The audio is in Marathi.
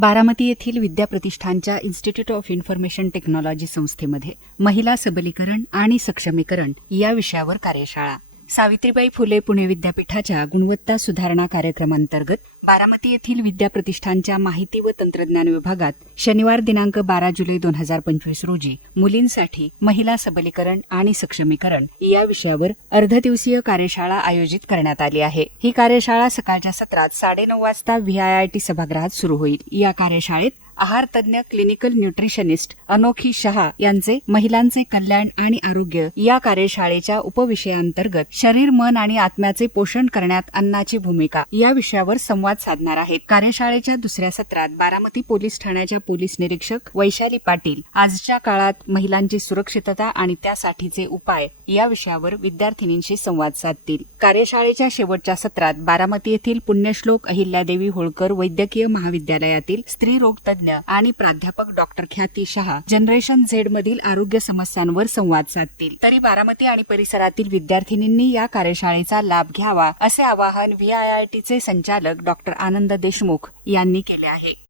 बारामती येथील विद्याप्रतिष्ठानच्या इन्स्टिट्यूट ऑफ इन्फॉर्मेशन टेक्नॉलॉजी संस्थेमध्ये महिला सबलीकरण आणि सक्षमीकरण या विषयावर कार्यशाळा. सावित्रीबाई फुले पुणे विद्यापीठाच्या गुणवत्ता सुधारणा कार्यक्रमांतर्गत बारामती येथील विद्याप्रतिष्ठानच्या माहिती व तंत्रज्ञान विभागात शनिवार दिनांक बारा जुलै दोन हजार पंचवीस रोजी मुलींसाठी महिला सबलीकरण आणि सक्षमीकरण या विषयावर अर्धदिवसीय कार्यशाळा आयोजित करण्यात आली आहे. ही कार्यशाळा सकाळच्या सत्रात साडेनऊ वाजता व्हीआयआयटी सभागृहात सुरू होईल. या कार्यशाळेत आहार तज्ज्ञ क्लिनिकल न्यूट्रिशनिस्ट अनोखी शहा यांचे महिलांचे कल्याण आणि आरोग्य या कार्यशाळेच्या उपविषयांतर्गत शरीर मन आणि आत्म्याचे पोषण करण्यात अन्नाची भूमिका या विषयावर संवाद साधणार आहेत. कार्यशाळेच्या दुसऱ्या सत्रात बारामती पोलीस ठाण्याच्या पोलीस निरीक्षक वैशाली पाटील आजच्या काळात महिलांची सुरक्षितता आणि त्यासाठीचे उपाय या विषयावर विद्यार्थिनींशी संवाद साधतील. कार्यशाळेच्या शेवटच्या सत्रात बारामती येथील पुण्यश्लोक अहिल्यादेवी होळकर वैद्यकीय महाविद्यालयातील स्त्री रोग तज्ज्ञ आणि प्राध्यापक डॉक्टर ख्याती शहा जनरेशन झेड मधील आरोग्य समस्यांवर संवाद साधतील. तरी बारामती आणि परिसरातील विद्यार्थिनींनी या कार्यशाळेचा लाभ घ्यावा असे आवाहन व्हीआयआयटीचे संचालक डॉ. डॉक्टर आनंद देशमुख यांनी केले आहे.